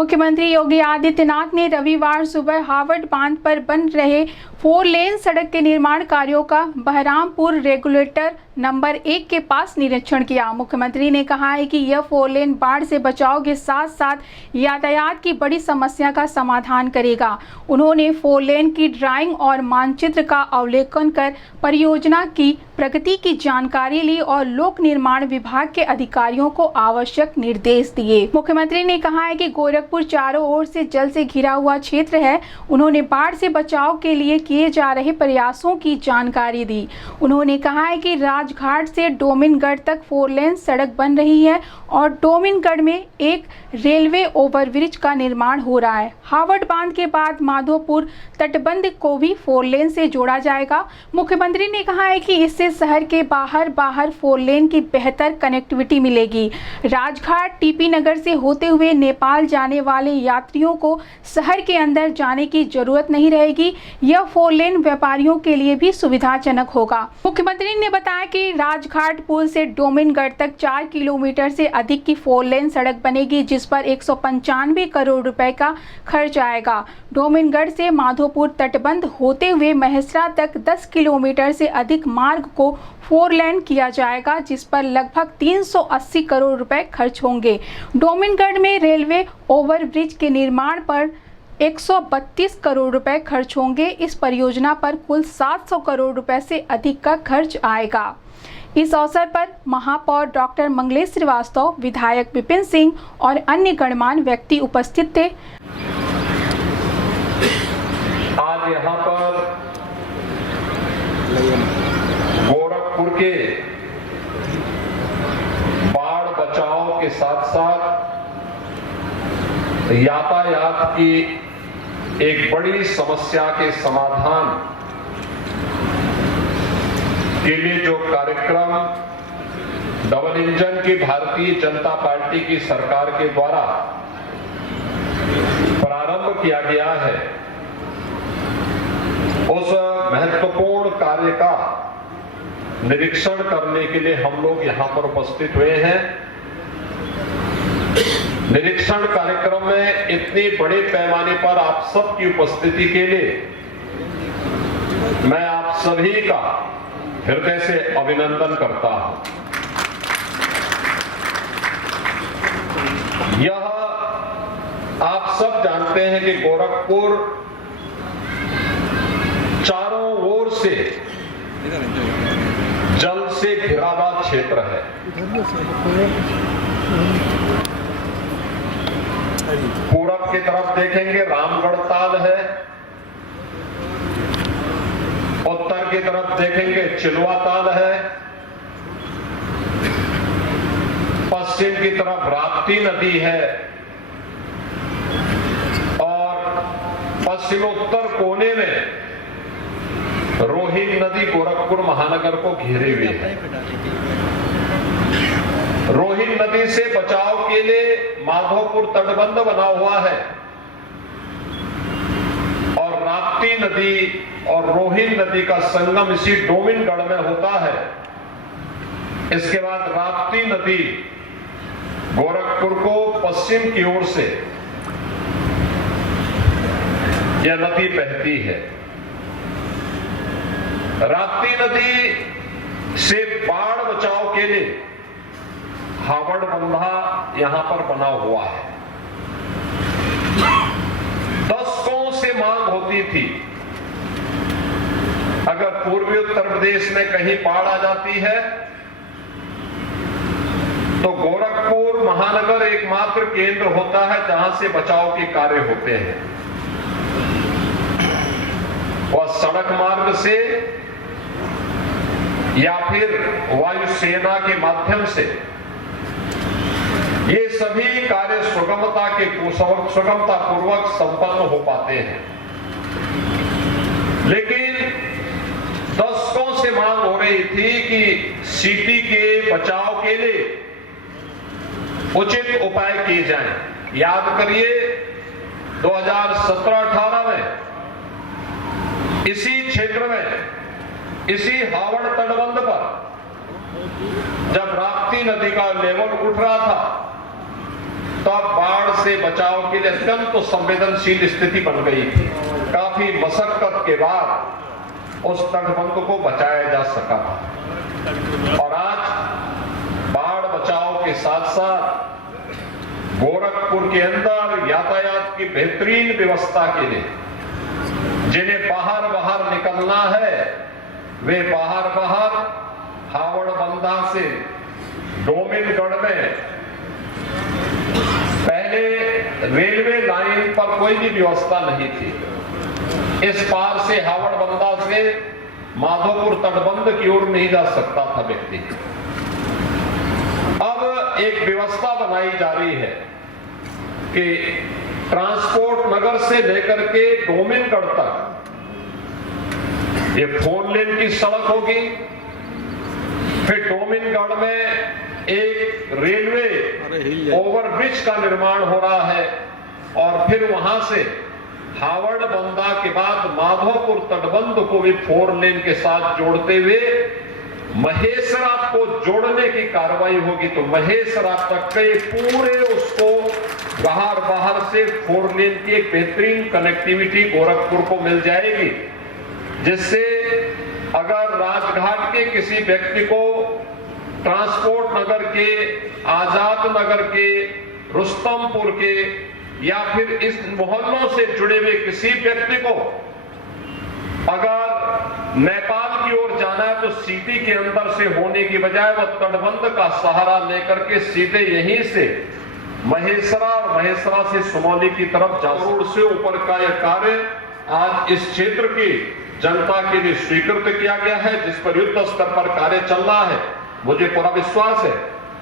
मुख्यमंत्री योगी आदित्यनाथ ने रविवार सुबह हावड़ बांध पर बन रहे 4 लेन सड़क के निर्माण कार्यों का बहरामपुर रेगुलेटर नंबर 1 के पास निरीक्षण किया। मुख्यमंत्री ने कहा है कि यह 4 लेन बाढ़ से बचाव के साथ साथ यातायात की बड़ी समस्या का समाधान करेगा। उन्होंने 4 लेन की ड्राइंग और मानचित्र का अवलोकन कर परियोजना की प्रगति की जानकारी ली और लोक निर्माण विभाग के अधिकारियों को आवश्यक निर्देश दिए। मुख्यमंत्री ने कहा है कि गोरखपुर चारों ओर से जल से घिरा हुआ क्षेत्र है। उन्होंने बाढ़ से बचाव के लिए किए जा रहे प्रयासों की जानकारी दी। उन्होंने कहा है कि राजघाट से डोमिनगढ़ तक 4 लेन सड़क बन रही है और डोमिनगढ़ में एक रेलवे ओवरब्रिज का निर्माण हो रहा है। हावड़ बांध के बाद माधोपुर तटबंध को भी 4 लेन से जोड़ा जाएगा। मुख्यमंत्री ने कहा है कि इससे शहर के बाहर 4 लेन की बेहतर कनेक्टिविटी मिलेगी। राजघाट टीपी नगर से होते हुए नेपाल जाने वाले यात्रियों को शहर के अंदर जाने की जरूरत नहीं रहेगी। यह 4 लेन व्यापारियों के लिए भी सुविधाजनक होगा। मुख्यमंत्री ने बताया कि राजघाट पुल से डोमिनगढ़ तक 4 किलोमीटर से अधिक की 4 लेन सड़क बनेगी, जिस पर 195 करोड़ रुपए का खर्च आएगा। डोमिनगढ़ से माधोपुर तटबंध होते हुए महेसरा तक 10 किलोमीटर से अधिक मार्ग को 4 लेन किया जाएगा, जिस पर लगभग 380 करोड़ रुपए खर्च होंगे। डोमिनगढ़ में रेलवे ओवरब्रिज के निर्माण पर 132 करोड़ रुपए खर्च होंगे। इस परियोजना पर कुल 700 करोड़ रुपए से अधिक का खर्च आएगा। इस अवसर पर महापौर डॉक्टर मंगलेश श्रीवास्तव, विधायक विपिन सिंह और अन्य गणमान्य व्यक्ति उपस्थित थे। आज यहाँ पर गोरखपुर के बाढ़ बचाव के साथ साथ यातायात की एक बड़ी समस्या के समाधान के लिए जो कार्यक्रम डबल इंजन की भारतीय जनता पार्टी की सरकार के द्वारा प्रारंभ किया गया है, उस महत्वपूर्ण कार्य का निरीक्षण करने के लिए हम लोग यहां पर उपस्थित हुए हैं। निरीक्षण कार्यक्रम में इतनी बड़े पैमाने पर आप सबकी उपस्थिति के लिए मैं आप सभी का हृदय से अभिनंदन करता हूं। यह आप सब जानते हैं कि गोरखपुर चारों ओर से जल से घिरा हुआ क्षेत्र है। पूरब की तरफ देखेंगे रामगढ़ ताल है, उत्तर की तरफ देखेंगे चिलवा ताल है, पश्चिम की तरफ राप्ती नदी है और पश्चिमोत्तर कोने में रोहिन नदी गोरखपुर महानगर को घेरे हुए है। रोहिन नदी से बचाव के लिए माधोपुर तटबंध बना हुआ है और राप्ती नदी और रोहिन नदी का संगम इसी डोमिनगढ़ में होता है। इसके बाद राप्ती नदी गोरखपुर को पश्चिम की ओर से यह नदी बहती है। राप्ती नदी से बाढ़ बचाव के लिए हावड़ बंधा यहां पर बना हुआ है। दशकों से मांग होती थी, अगर पूर्वी उत्तर प्रदेश में कहीं बाढ़ आ जाती है तो गोरखपुर महानगर एकमात्र केंद्र होता है जहां से बचाव के कार्य होते हैं। वह सड़क मार्ग से या फिर वायुसेना के माध्यम से ये सभी कार्य सुगमता पूर्वक संपन्न हो पाते हैं। लेकिन दशकों से मांग हो रही थी कि सिटी के बचाव के लिए उचित उपाय किए जाएं। याद करिए 2017-18 में इसी क्षेत्र में, इसी हावड़ तटबंध पर जब राप्ती नदी का लेवल उठ रहा था तब बाढ़ से बचाव के लिए अत्यंत संवेदनशील स्थिति बन गई थी। काफी मशक्कत के बाद उस तटबंध को बचाया जा सका था और आज बाढ़ बचाव के साथ साथ गोरखपुर के अंदर यातायात की बेहतरीन व्यवस्था के लिए जिन्हें बाहर निकलना है वे बाहर हावड़ बंधा से डोमिनगढ़ में पहले रेलवे लाइन पर कोई भी व्यवस्था नहीं थी। इस पार से हावड़ बंधा से माधोपुर तटबंध की ओर नहीं जा सकता था व्यक्ति। अब एक व्यवस्था बनाई जा रही है कि ट्रांसपोर्ट नगर से लेकर के डोमिनगढ़ तक ये 4 लेन की सड़क होगी। फिर डोमिनगढ़ में एक रेलवे ओवरब्रिज का निर्माण हो रहा है और फिर वहां से हावड़ बंधा के बाद माधोपुर तटबंध को भी 4 लेन के साथ जोड़ते हुए महेसरा को जोड़ने की कार्रवाई होगी। तो महेसरा तक के पूरे उसको बाहर से 4 लेन की एक बेहतरीन कनेक्टिविटी गोरखपुर को मिल जाएगी, जिससे अगर राजघाट के किसी व्यक्ति को ट्रांसपोर्ट नगर के, आजाद नगर के, रुस्तमपुर के या फिर इस मोहल्लों से जुड़े हुए किसी व्यक्ति को अगर नेपाल की ओर जाना है तो सिटी के अंदर से होने की बजाय वह तटबंध का सहारा लेकर के सीधे यहीं से महेसरा और महेसरा से सुमौली की तरफ करोड़ से ऊपर का यह कार्य आज इस क्षेत्र की जनता के लिए स्वीकृत किया गया है, जिस पर युद्ध स्तर पर कार्य चल रहा है। मुझे पूरा विश्वास है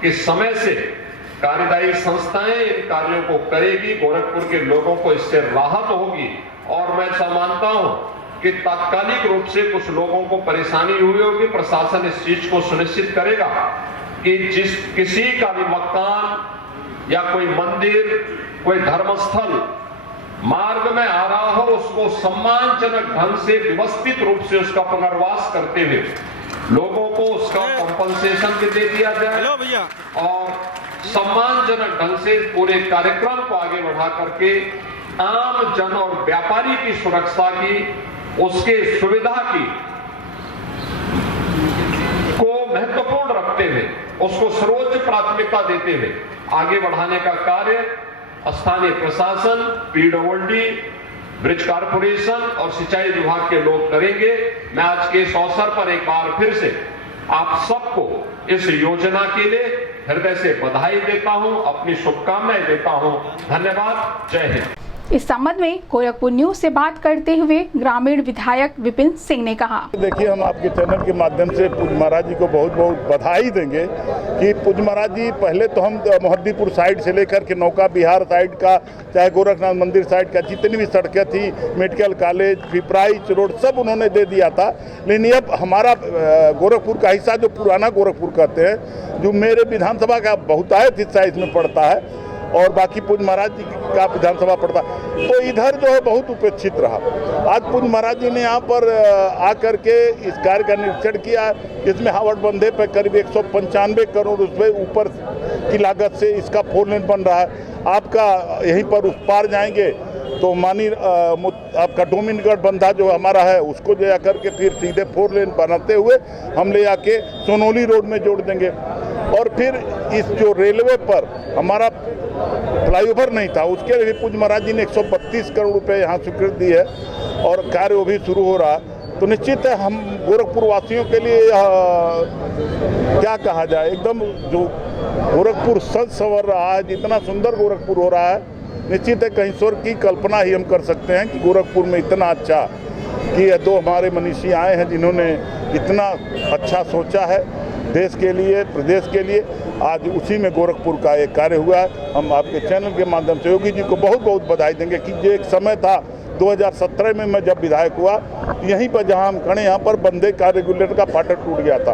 कि समय से कार्यदायी संस्थाएं इन कार्यों को करेगी, गोरखपुर के लोगों को इससे राहत होगी और मैं ऐसा मानता हूं कि तात्कालिक रूप से कुछ लोगों को परेशानी हुई होगी। प्रशासन इस चीज को सुनिश्चित करेगा कि किसी का भी मकान या कोई मंदिर, कोई धर्मस्थल मार्ग में आ रहा हो, उसको सम्मानजनक ढंग से व्यवस्थित रूप से उसका पुनर्वास करते हुए लोगों को उसका कंपनसेशन भी दे दिया जाए और सम्मानजनक ढंग से पूरे कार्यक्रम को आगे बढ़ा करके आम जन और व्यापारी की सुरक्षा की, उसके सुविधा की को महत्वपूर्ण रखते हुए, उसको सर्वोच्च प्राथमिकता देते हुए आगे बढ़ाने का कार्य स्थानीय प्रशासन, पीडब्ल्यूडी, ब्रिज कारपोरेशन और सिंचाई विभाग के लोग करेंगे। मैं आज के इस अवसर पर एक बार फिर से आप सबको इस योजना के लिए हृदय से बधाई देता हूं, अपनी शुभकामनाएं देता हूं। धन्यवाद। जय हिंद। इस संबंध में गोरखपुर न्यूज से बात करते हुए ग्रामीण विधायक विपिन सिंह ने कहा, देखिए, हम आपके चैनल के माध्यम से पूज महाराज जी को बहुत बहुत बधाई देंगे कि पूज महाराज जी पहले तो हम मोहद्दीपुर साइड से लेकर के नौका विहार साइड का, चाहे गोरखनाथ मंदिर साइड का, जितनी भी सड़कें थी, मेडिकल कॉलेज, पिपराइच रोड, सब उन्होंने दे दिया था। लेकिन अब हमारा गोरखपुर का हिस्सा जो पुराना गोरखपुर कहते हैं, जो मेरे विधानसभा का बहुतायत हिस्सा इसमें पड़ता है और बाकी पूज महाराज जी का विधानसभा पड़ता, तो इधर जो है बहुत उपेक्षित रहा। आज पूज महाराज जी ने यहाँ पर आकर के इस कार्य का निरीक्षण किया, इसमें हावड़ बंधे पर करीब 195 करोड़ रुपए ऊपर की लागत से इसका 4 लेन बन रहा है। आपका यहीं पर उस पार जाएंगे तो मानी आपका डोमिनगढ़ बंधा जो हमारा है उसको ले जाकर के फिर सीधे 4 लेन बनाते हुए हम ले जाके सोनौली रोड में जोड़ देंगे। और फिर इस जो रेलवे पर हमारा फ्लाईओवर नहीं था, उसके लिए पूज महाराज जी ने 132 करोड़ रुपए यहाँ स्वीकृति दी है और कार्य वो भी शुरू हो रहा। तो निश्चित है हम गोरखपुर वासियों के लिए क्या कहा जाए, एकदम जो गोरखपुर सज संवर रहा है, जितना सुंदर गोरखपुर हो रहा है, निश्चित है कहीं स्वर्ग की कल्पना ही हम कर सकते हैं कि गोरखपुर में इतना अच्छा, कि ये 2 हमारे मनीषी आए हैं जिन्होंने इतना अच्छा सोचा है देश के लिए, प्रदेश के लिए। आज उसी में गोरखपुर का एक कार्य हुआ है। हम आपके चैनल के माध्यम से योगी जी को बहुत बहुत बधाई देंगे कि जो एक समय था 2017 में मैं जब विधायक हुआ, यहीं पर जहां हम खड़े यहाँ पर बंधे का रेगुलेटर का फाटक टूट गया था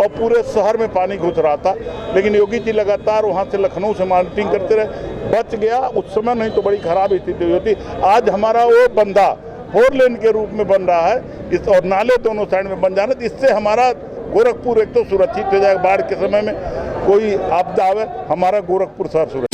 और पूरे शहर में पानी घुस रहा था, लेकिन योगी जी लगातार वहाँ से लखनऊ से मॉनिटरिंग करते रहे, बच गया उस समय, नहीं तो बड़ी खराब स्थिति होती। आज हमारा वो बंधा 4 लेन के रूप में बन रहा है इस, और नाले दोनों साइड में बन जाना, इससे हमारा गोरखपुर एक तो सुरक्षित हो जाएगा, बाढ़ के समय में कोई आपदा आवे हमारा गोरखपुर शहर सुरक्षित।